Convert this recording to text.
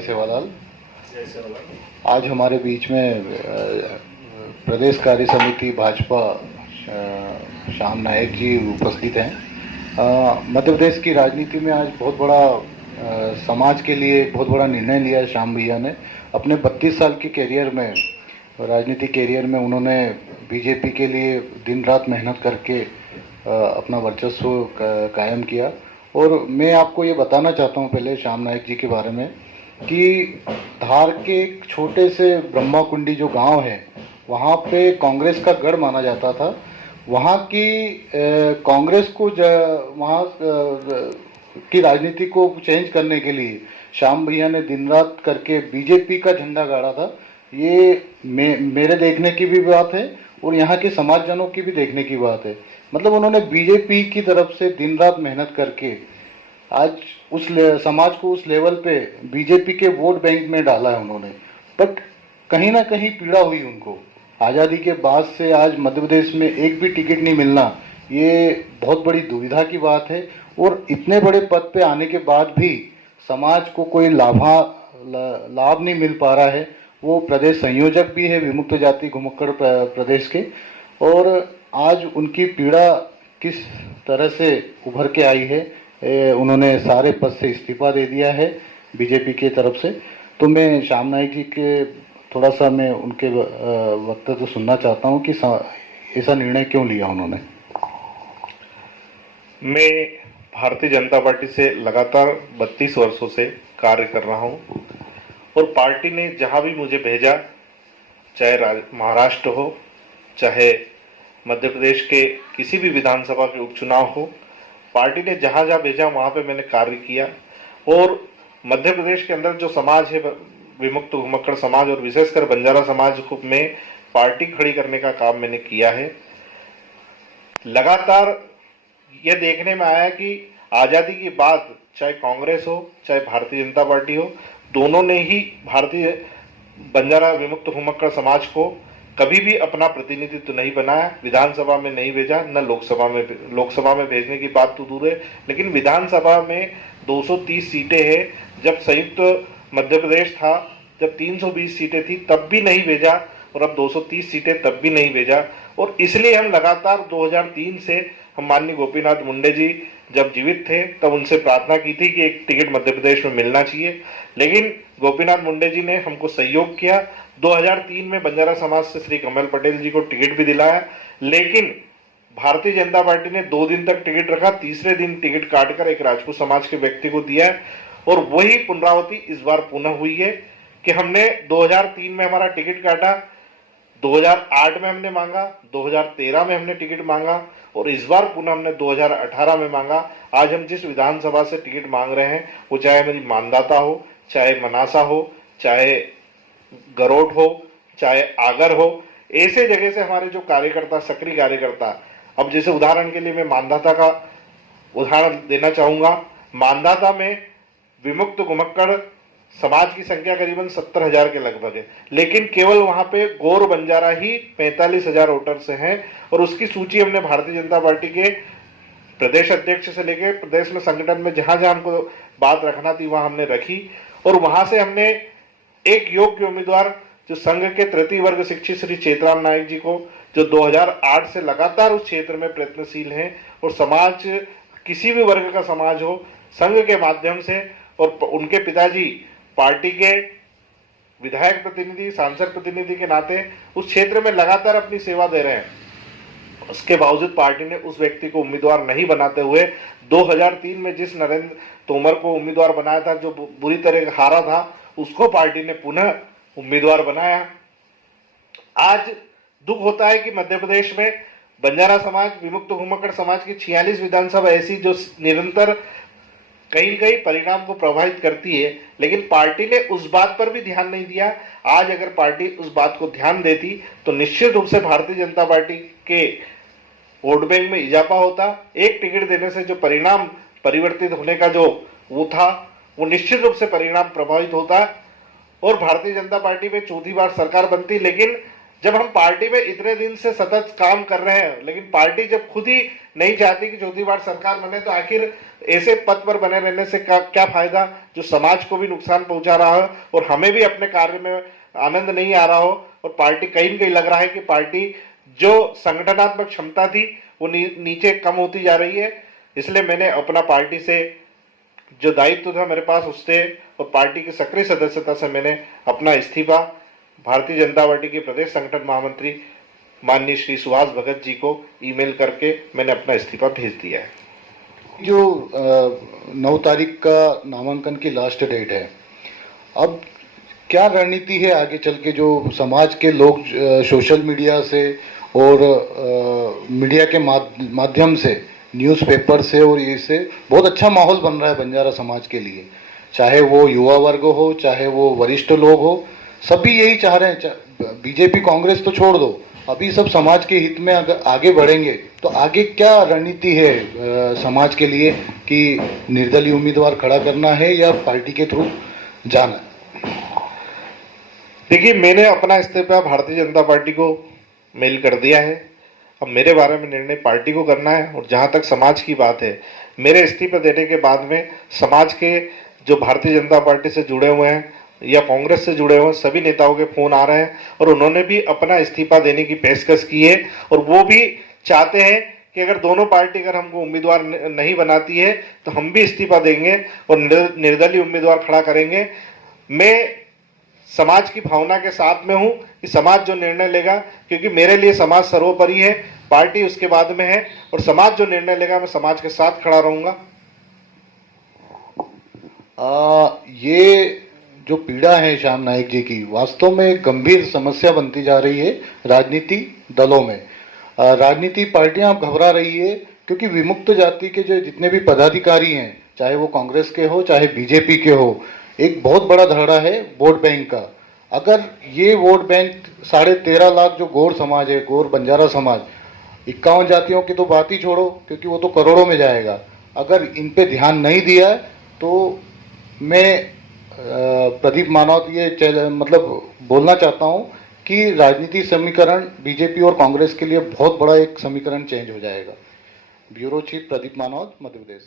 जय सेवालाल। आज हमारे बीच में प्रदेश कार्य समिति भाजपा श्याम नायक जी उपस्थित हैं। मध्य प्रदेश की राजनीति में आज बहुत बड़ा समाज के लिए बहुत बड़ा निर्णय लिया है श्याम भैया ने। अपने 32 साल के कैरियर में, राजनीतिक कैरियर में उन्होंने बीजेपी के लिए दिन रात मेहनत करके अपना वर्चस्व कायम किया। और मैं आपको ये बताना चाहता हूँ पहले श्याम नायक जी के बारे में कि धार के एक छोटे से ब्रह्मा कुंडी जो गांव है, वहाँ पे कांग्रेस का गढ़ माना जाता था। वहाँ की कांग्रेस को वहाँ की राजनीति को चेंज करने के लिए श्याम भैया ने दिन रात करके बीजेपी का झंडा गाड़ा था। ये मेरे देखने की भी बात है और यहाँ के समाजजनों की भी देखने की बात है। मतलब उन्होंने बीजेपी की तरफ से दिन रात मेहनत करके आज उस समाज को उस लेवल पे बीजेपी के वोट बैंक में डाला है उन्होंने। बट कहीं ना कहीं पीड़ा हुई उनको। आज़ादी के बाद से आज मध्य प्रदेश में एक भी टिकट नहीं मिलना, ये बहुत बड़ी दुविधा की बात है। और इतने बड़े पद पे आने के बाद भी समाज को कोई लाभ नहीं मिल पा रहा है। वो प्रदेश संयोजक भी है विमुक्त जाति घुमक्कड़ प्रदेश के। और आज उनकी पीड़ा किस तरह से उभर के आई है, उन्होंने सारे पद से इस्तीफा दे दिया है बीजेपी की तरफ से। तो मैं श्याम नायक जी के थोड़ा सा मैं उनके वक्तव्य सुनना चाहता हूं कि ऐसा निर्णय क्यों लिया उन्होंने। मैं भारतीय जनता पार्टी से लगातार 32 वर्षों से कार्य कर रहा हूं और पार्टी ने जहां भी मुझे भेजा, चाहे महाराष्ट्र हो, चाहे मध्य प्रदेश के किसी भी विधानसभा के उपचुनाव हो, पार्टी ने जहां जहां भेजा वहां पे मैंने कार्य किया। और मध्य प्रदेश के अंदर जो समाज है, विमुक्त घुमक्कड़ समाज और विशेषकर बंजारा समाज में पार्टी खड़ी करने का काम मैंने किया है। लगातार यह देखने में आया कि आज़ादी के बाद चाहे कांग्रेस हो चाहे भारतीय जनता पार्टी हो, दोनों ने ही भारतीय बंजारा विमुक्त घुमक्कड़ समाज को कभी भी अपना प्रतिनिधित्व नहीं बनाया, विधानसभा में नहीं भेजा, न लोकसभा में भेजने की बात तो दूर है, लेकिन विधानसभा में 230 सीटें हैं। जब संयुक्त मध्य प्रदेश था, जब 320 सीटें थी, तब भी नहीं भेजा, और अब 230 सीटें तब भी नहीं भेजा। और इसलिए हम लगातार 2003 से हम माननीय गोपीनाथ मुंडे जी जब जीवित थे तब उनसे प्रार्थना की थी कि एक टिकट मध्य प्रदेश में मिलना चाहिए, लेकिन गोपीनाथ मुंडे जी ने हमको सहयोग किया। 2003 में बंजारा समाज से श्री कमल पटेल जी को टिकट भी दिलाया, लेकिन भारतीय जनता पार्टी ने 2 दिन तक टिकट रखा, तीसरे दिन टिकट काटकर एक राजपूत समाज के व्यक्ति को दिया है। और वही पुनरावृत्ति इस बार पुनः हुई है कि हमने 2003 में हमारा टिकट काटा, 2008 में हमने मांगा, 2013 में हमने टिकट मांगा और इस बार पुनः हमने 2018 में मांगा। आज हम जिस विधानसभा से टिकट मांग रहे हैं, वो चाहे मेरी मानदाता हो, चाहे मनासा हो, चाहे गरोट हो, चाहे आगर हो, ऐसे जगह से हमारे जो कार्यकर्ता, सक्रिय कार्यकर्ता, अब जैसे उदाहरण के लिए मैं मानदाता का उदाहरण देना चाहूंगा। मानदाता में विमुक्त घुमक्कड़ समाज की संख्या करीबन 70,000 के लगभग है, लेकिन केवल वहां पे गौर बंजारा ही 45,000 वोटर से हैं। और उसकी सूची हमने भारतीय जनता पार्टी के प्रदेश अध्यक्ष से लेकर प्रदेश में संगठन में जहां जहां हमको बात रखना थी वहां हमने रखी। और वहां से हमने एक योग्य उम्मीदवार जो संघ के तृतीय वर्ग शिक्षित श्री चेतराम नायक जी को, जो 2008 से लगातार उस क्षेत्र में प्रयत्नशील हैं और समाज, किसी भी वर्ग का समाज हो, संघ के माध्यम से, और उनके पिताजी पार्टी के विधायक प्रतिनिधि, सांसद प्रतिनिधि के नाते उस क्षेत्र में लगातार अपनी सेवा दे रहे हैं। उसके बावजूद पार्टी ने उस व्यक्ति को उम्मीदवार नहीं बनाते हुए 2003 में जिस नरेंद्र तोमर को उम्मीदवार बनाया था, जो बुरी तरह हारा था, उसको पार्टी ने पुनः उम्मीदवार बनाया। आज दुख होता है कि मध्य प्रदेश में बंजारा समाज, विमुक्त घुमक्कड़ समाज की 46 विधानसभा ऐसी जो निरंतर कहीं कहीं परिणाम को प्रभावित करती है, लेकिन पार्टी ने उस बात पर भी ध्यान नहीं दिया। आज अगर पार्टी उस बात को ध्यान देती तो निश्चित रूप से भारतीय जनता पार्टी के वोट बैंक में इजाफा होता। एक टिकट देने से जो परिणाम परिवर्तित होने का जो वो था, वो निश्चित रूप से परिणाम प्रभावित होता और भारतीय जनता पार्टी में चौथी बार सरकार बनती। लेकिन जब हम पार्टी में इतने दिन से सतत काम कर रहे हैं, लेकिन पार्टी जब खुद ही नहीं चाहती कि चौथी बार सरकार बने, तो आखिर ऐसे पद पर बने रहने से क्या फायदा, जो समाज को भी नुकसान पहुंचा रहा है और हमें भी अपने कार्य में आनंद नहीं आ रहा हो। और पार्टी कहीं न कहीं लग रहा है कि पार्टी जो संगठनात्मक क्षमता थी वो नीचे कम होती जा रही है। इसलिए मैंने अपना पार्टी से जो दायित्व था मेरे पास उससे और पार्टी की सक्रिय सदस्यता से मैंने अपना इस्तीफा भारतीय जनता पार्टी के प्रदेश संगठन महामंत्री माननीय श्री सुभाष भगत जी को ईमेल करके मैंने अपना इस्तीफा भेज दिया है। जो 9 तारीख का नामांकन की लास्ट डेट है, अब क्या रणनीति है आगे चल के? जो समाज के लोग सोशल मीडिया से और मीडिया के माध्यम से, न्यूज़पेपर से और ये से बहुत अच्छा माहौल बन रहा है बंजारा समाज के लिए, चाहे वो युवा वर्ग हो, चाहे वो वरिष्ठ लोग हो, सभी यही चाह रहे हैं। बीजेपी कांग्रेस तो छोड़ दो, अभी सब समाज के हित में अगर आगे बढ़ेंगे तो आगे क्या रणनीति है समाज के लिए कि निर्दलीय उम्मीदवार खड़ा करना है या पार्टी के थ्रू जाना है? देखिए, मैंने अपना इस्तीफा भारतीय जनता पार्टी को मेल कर दिया है। अब मेरे बारे में निर्णय पार्टी को करना है। और जहां तक समाज की बात है, मेरे इस्तीफा देने के बाद में समाज के जो भारतीय जनता पार्टी से जुड़े हुए हैं या कांग्रेस से जुड़े हुए सभी नेताओं के फोन आ रहे हैं और उन्होंने भी अपना इस्तीफा देने की पेशकश की है। और वो भी चाहते हैं कि अगर दोनों पार्टी अगर हमको उम्मीदवार नहीं बनाती है तो हम भी इस्तीफा देंगे और निर्दलीय उम्मीदवार खड़ा करेंगे। मैं समाज की भावना के साथ में हूं कि समाज जो निर्णय लेगा, क्योंकि मेरे लिए समाज सर्वोपरि है, पार्टी उसके बाद में है, और समाज जो निर्णय लेगा मैं समाज के साथ खड़ा रहूंगा। ये जो पीड़ा है श्याम नाइक जी की, वास्तव में एक गंभीर समस्या बनती जा रही है राजनीति दलों में। राजनीति पार्टियां घबरा रही है क्योंकि विमुक्त जाति के जो जितने भी पदाधिकारी हैं, चाहे वो कांग्रेस के हो चाहे बीजेपी के हो, एक बहुत बड़ा धड़ा है वोट बैंक का। अगर ये वोट बैंक 13.5 लाख जो गौर समाज है, गौर बंजारा समाज, 51 जातियों की तो बात ही छोड़ो क्योंकि वो तो करोड़ों में जाएगा, अगर इन पे ध्यान नहीं दिया तो मैं प्रदीप मानवत ये मतलब बोलना चाहता हूं कि राजनीति समीकरण बीजेपी और कांग्रेस के लिए बहुत बड़ा एक समीकरण चेंज हो जाएगा। ब्यूरो चीफ प्रदीप मानवत, मध्य प्रदेश।